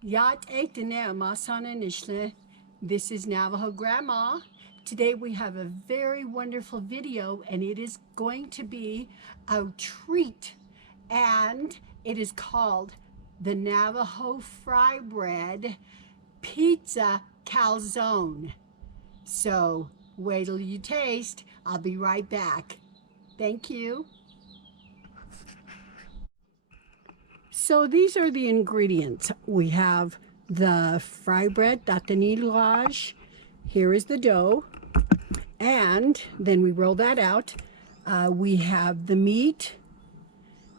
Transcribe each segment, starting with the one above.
Yat Eitene Masana Nishle. This is Navajo Grandma. Today we have a very wonderful video and it is going to be a treat. And it is called the Navajo Frybread Pizza Calzone. So wait till you taste. I'll be right back. Thank you. So these are the ingredients. We have the fry bread, tatanilage. Here is the dough. And then we roll that out. We have the meat.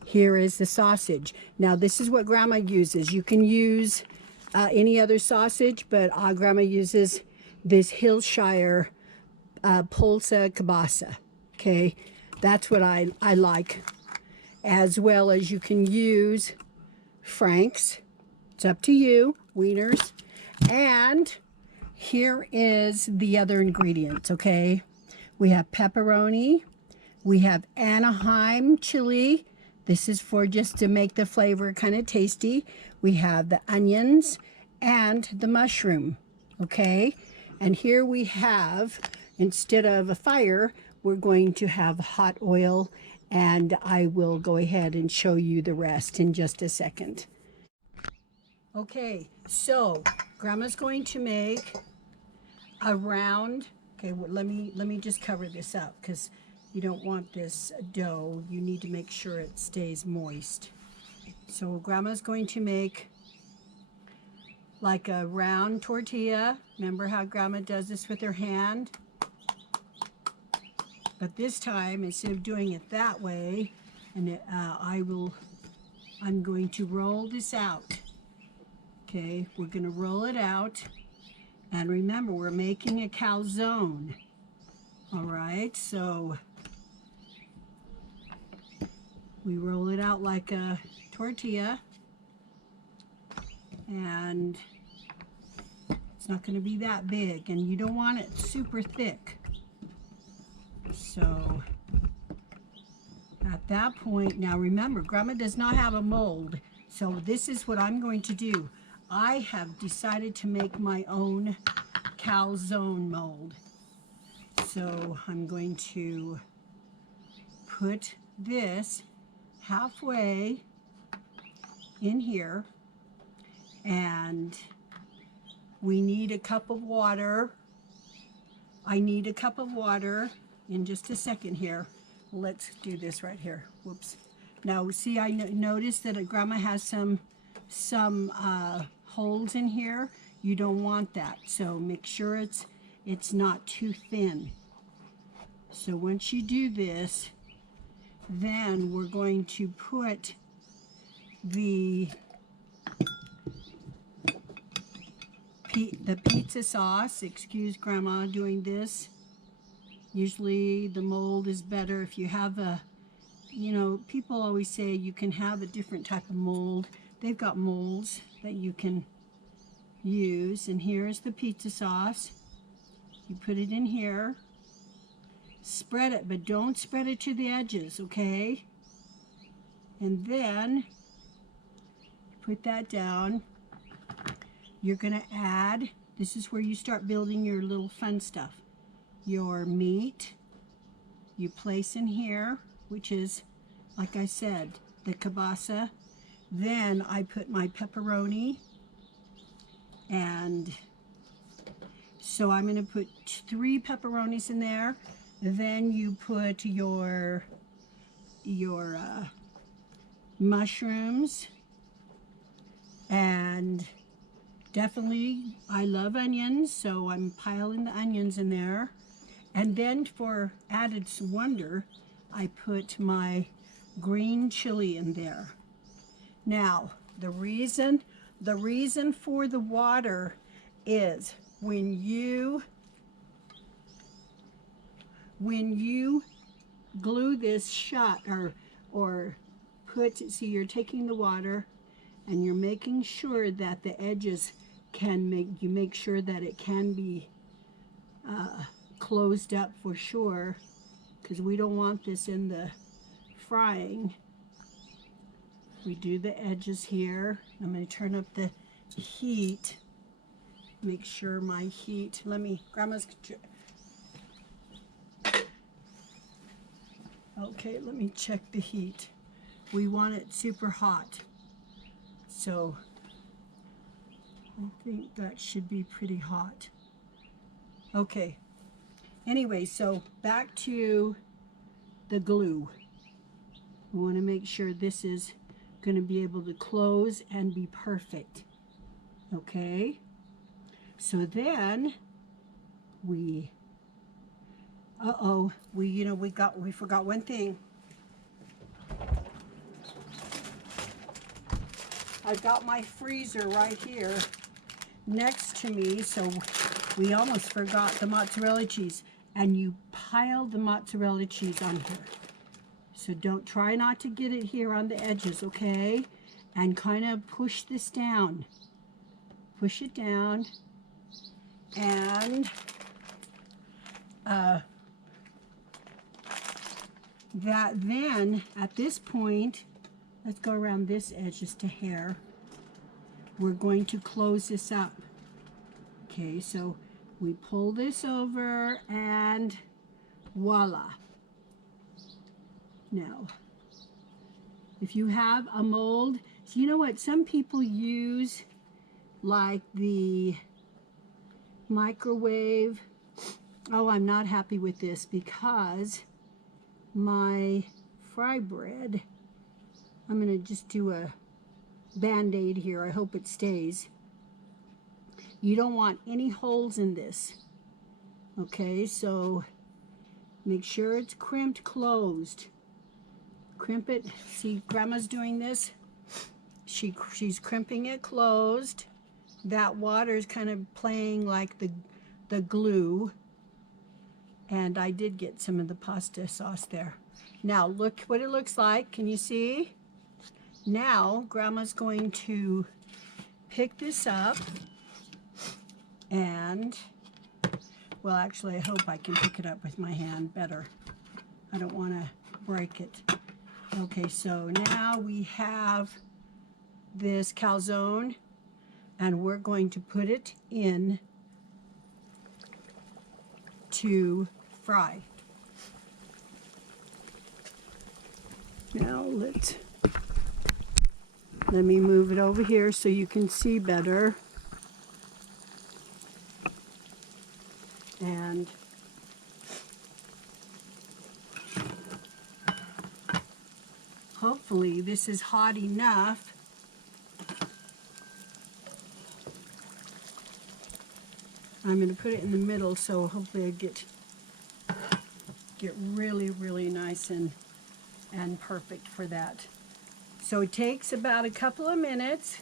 Here is the sausage. Now this is what Grandma uses. You can use any other sausage, but Grandma uses this Hillshire Pulsa Kielbasa. Okay, that's what I like. As well as you can use Frank's. It's up to you. Wieners. And here is the other ingredients, okay? We have pepperoni. We have Anaheim chili. This is for just to make the flavor kind of tasty. We have the onions and the mushroom, okay? And here we have, instead of a fire, we're going to have hot oil, and I will go ahead and show you the rest in just a second. Okay, so Grandma's going to make a round. Okay, well, let me just cover this up because you don't want this dough. You need to make sure it stays moist. So Grandma's going to make like a round tortilla. Remember how Grandma does this with her hand? But this time, instead of doing it that way, and I'm going to roll this out. Okay, we're going to roll it out. And remember, we're making a calzone. All right, so we roll it out like a tortilla. And it's not going to be that big, and you don't want it super thick. So at that point, now remember, Grandma does not have a mold. So this is what I'm going to do. I have decided to make my own calzone mold. So I'm going to put this halfway in here, and we need a cup of water. I need a cup of water in just a second here. Let's do this right here. Whoops. Now see, I noticed that Grandma has some holes in here. You don't want that, so make sure it's not too thin. So once you do this, then we're going to put the pizza sauce. Excuse Grandma doing this. Usually the mold is better if you have people always say you can have a different type of mold. They've got molds that you can use. And here's the pizza sauce. You put it in here. Spread it, but don't spread it to the edges, okay? And then put that down. You're gonna add, this is where you start building your little fun stuff. Your meat, you place in here, which is, like I said, the kielbasa. Then I put my pepperoni, and so I'm going to put 3 pepperonis in there. Then you put your mushrooms, and definitely I love onions, so I'm piling the onions in there. And then for added wonder, I put my green chili in there. Now, the reason for the water is when you glue this shut or see, you're taking the water and you're making sure that the edges make sure that it can be closed up for sure, because we don't want this in the frying. We do the edges here. I'm going to turn up the heat. Make sure my heat, Grandma's, okay, let me check the heat. We want it super hot. So I think that should be pretty hot. Okay. Anyway, so back to the glue. We want to make sure this is going to be able to close and be perfect. Okay? So then we we forgot one thing. I've got my freezer right here next to me, so we almost forgot the mozzarella cheese. And you pile the mozzarella cheese on here. So try not to get it here on the edges, okay? And kind of push this down. Push it down. And that then, at this point, let's go around this edge just a hair. We're going to close this up. Okay, so we pull this over and voila. Now, if you have a mold, so you know what? Some people use like the microwave. Oh, I'm not happy with this because my fry bread, I'm going to just do a Band-Aid here. I hope it stays. You don't want any holes in this. Okay, so make sure it's crimped closed. Crimp it. See, Grandma's doing this. She's crimping it closed. That water is kind of playing like the glue. And I did get some of the pasta sauce there. Now look what it looks like. Can you see? Now Grandma's going to pick this up and, well, actually I hope I can pick it up with my hand better. I don't want to break it. Okay, so now we have this calzone and we're going to put it in to fry. Now let me move it over here so you can see better. And hopefully this is hot enough. I'm going to put it in the middle so hopefully I get really, really nice and perfect for that. So it takes about a couple of minutes.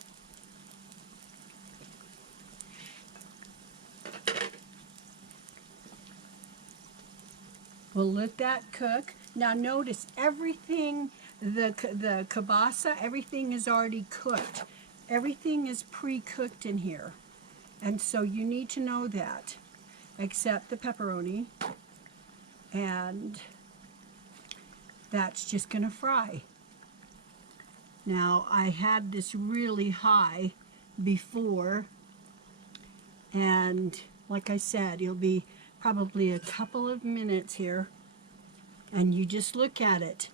We'll let that cook. Now notice everything, the kielbasa, everything is already cooked. Everything is pre-cooked in here. And so you need to know that, except the pepperoni. And that's just going to fry. Now, I had this really high before, and like I said, it'll be probably a couple of minutes here, and you just look at it.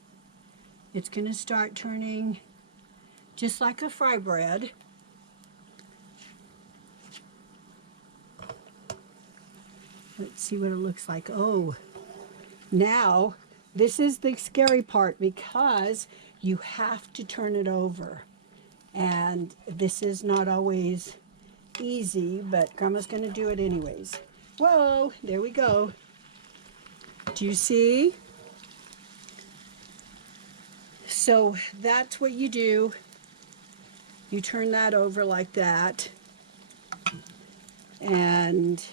It's going to start turning just like a fry bread. Let's see what it looks like. Oh, now this is the scary part because you have to turn it over. And this is not always easy, but Grandma's going to do it anyways. Whoa, there we go. Do you see? So that's what you do. You turn that over like that. And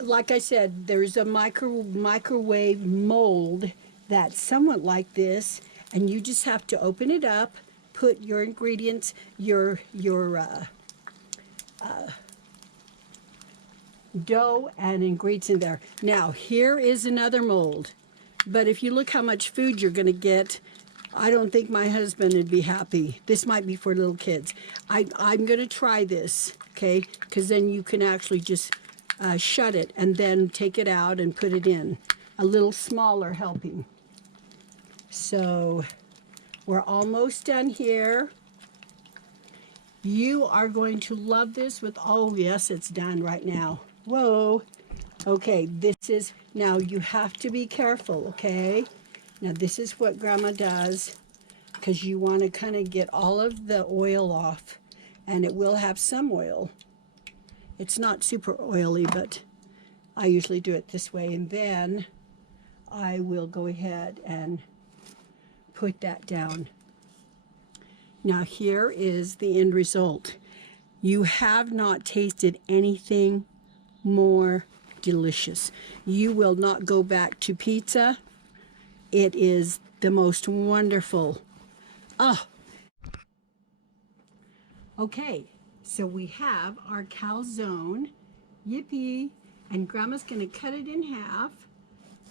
like I said, there's a microwave mold that's somewhat like this, and you just have to open it up, put your ingredients, your dough and ingredients in there. Now, here is another mold. But if you look how much food you're going to get, I don't think my husband would be happy. This might be for little kids. I'm going to try this, okay? Because then you can actually just shut it and then take it out and put it in. A little smaller helping. So we're almost done here. You are going to love this with, oh yes, it's done right now. Whoa. Okay, this is, now you have to be careful, okay? Now this is what Grandma does, because you want to kind of get all of the oil off, and it will have some oil. It's not super oily, but I usually do it this way, and then I will go ahead and put that down. Now here is the end result. You have not tasted anything more delicious. You will not go back to pizza. It is the most wonderful. Oh. Okay, so we have our calzone. Yippee. And Grandma's going to cut it in half.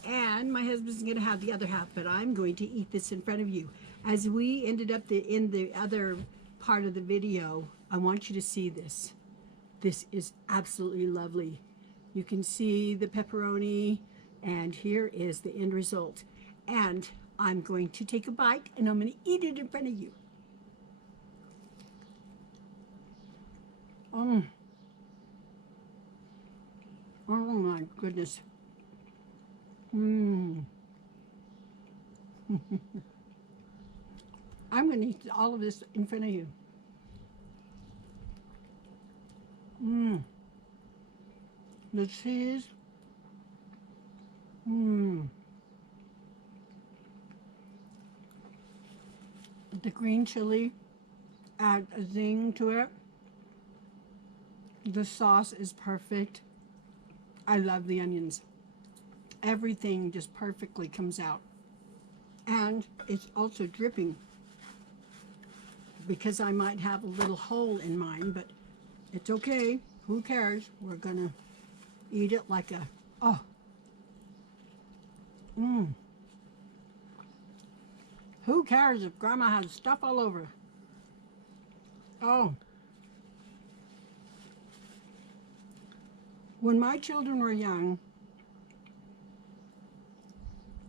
And my husband's going to have the other half, but I'm going to eat this in front of you. As we ended up in the other part of the video, I want you to see this. This is absolutely lovely. You can see the pepperoni, and here is the end result. And I'm going to take a bite, and I'm going to eat it in front of you. Oh my goodness. I'm going to eat all of this in front of you. The cheese. The green chili add a zing to it. The sauce is perfect. I love the onions. Everything just perfectly comes out. And it's also dripping, because I might have a little hole in mine, but it's okay. Who cares? We're gonna eat it like a, oh. Who cares if Grandma has stuff all over? Oh. When my children were young,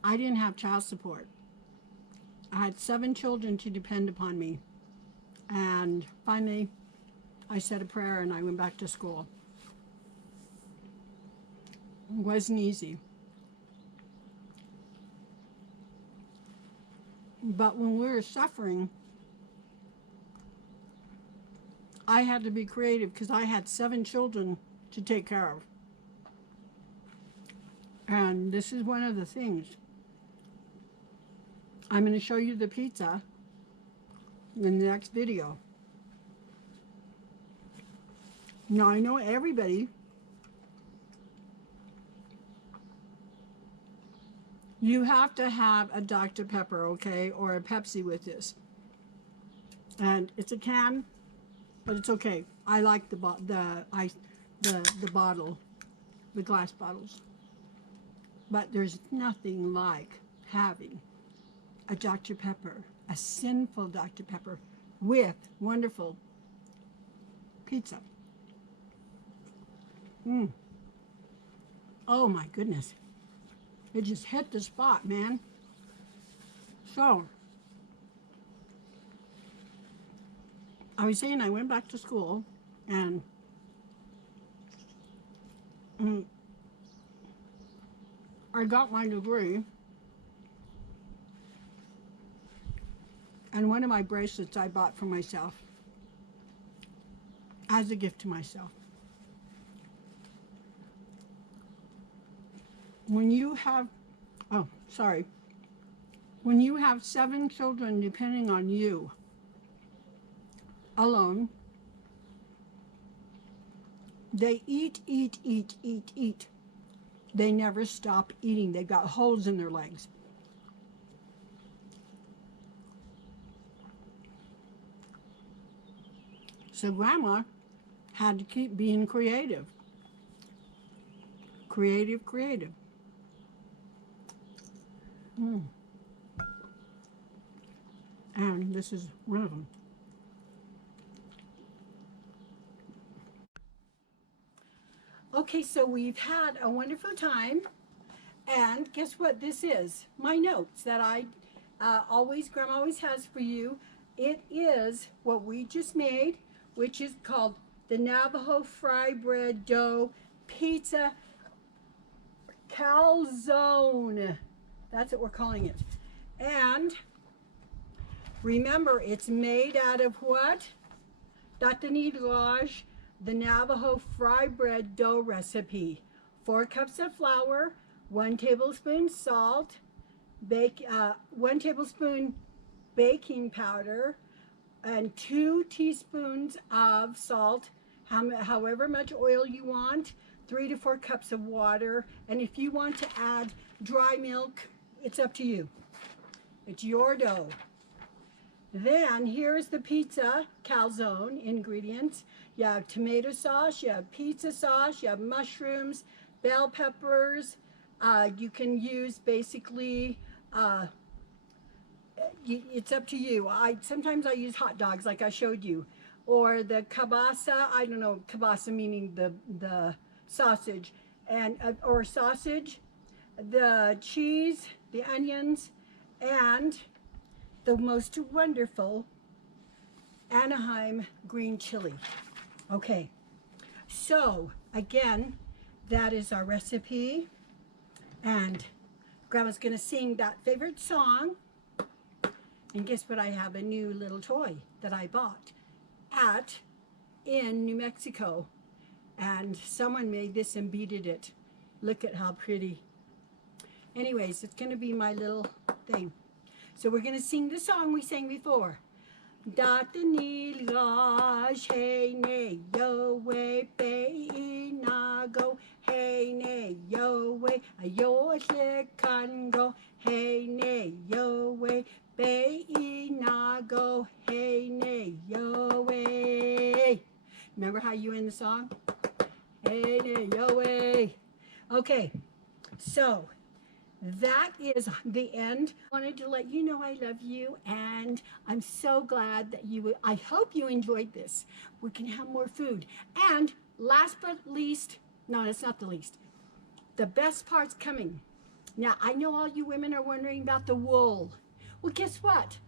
I didn't have child support. I had 7 children to depend upon me. And finally, I said a prayer and I went back to school. It wasn't easy. But when we were suffering, I had to be creative because I had 7 children to take care of. And this is one of the things. I'm going to show you the pizza in the next video. Now I know everybody, you have to have a Dr. Pepper, okay, or a Pepsi with this. And it's a can, but it's okay. I like the bottle, the glass bottles. But there's nothing like having a Dr. Pepper, a sinful Dr. Pepper with wonderful pizza. Oh my goodness. It just hit the spot, man. So, I was saying I went back to school and I got my degree, and one of my bracelets I bought for myself as a gift to myself. When you have, when you have 7 children depending on you alone, they eat. They never stop eating. They've got holes in their legs. So Grandma had to keep being creative. Creative. And this is one of them. Okay, so we've had a wonderful time. And guess what this is? My notes that I Grandma always has for you. It is what we just made, which is called the Navajo Frybread dough pizza calzone. That's what we're calling it. And remember, it's made out of what? Datanilage, the Navajo Frybread dough recipe. 4 cups of flour, 1 tablespoon salt, 1 tablespoon baking powder, and 2 teaspoons of salt, however much oil you want, 3 to 4 cups of water, and if you want to add dry milk, it's up to you. It's your dough. Then here's the pizza calzone ingredients. You have tomato sauce, you have pizza sauce, you have mushrooms, bell peppers. You can use basically, it's up to you. Sometimes I use hot dogs like I showed you. Or the kielbasa, I don't know, kielbasa meaning the sausage, and or sausage, the cheese, the onions, and the most wonderful Anaheim green chili. Okay, so again, that is our recipe, and Grandma's gonna sing that favorite song. And guess what? I have a new little toy that I bought in New Mexico, and someone made this and beaded it. Look at how pretty. Anyways, it's gonna be my little thing. So we're gonna sing the song we sang before. Datanilaj, hey ne yo way be inago, hey ne yo way ayo kango, hey ne yo way be inago, hey ne yo way. Remember how you end the song? Hey ne yo way. Okay, so that is the end. I wanted to let you know I love you, and I'm so glad that I hope you enjoyed this. We can have more food. And last but least, no, that's not the least, the best part's coming. Now, I know all you women are wondering about the wool. Well, guess what?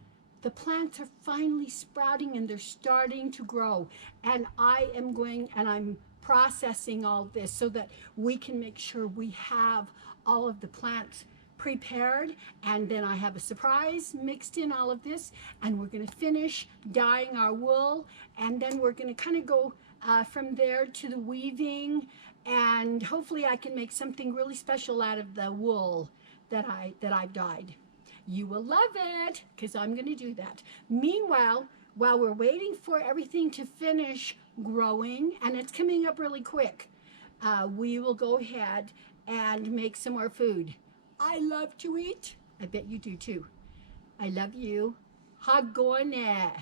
The plants are finally sprouting and they're starting to grow. And I'm processing all this so that we can make sure we have all of the plants prepared, and then I have a surprise mixed in all of this, and we're going to finish dyeing our wool, and then we're going to kind of go from there to the weaving, and hopefully I can make something really special out of the wool that I've dyed. You will love it because I'm going to do that. Meanwhile, while we're waiting for everything to finish growing, and it's coming up really quick, we will go ahead and make some more food. I love to eat. I bet you do too. I love you. Hagone.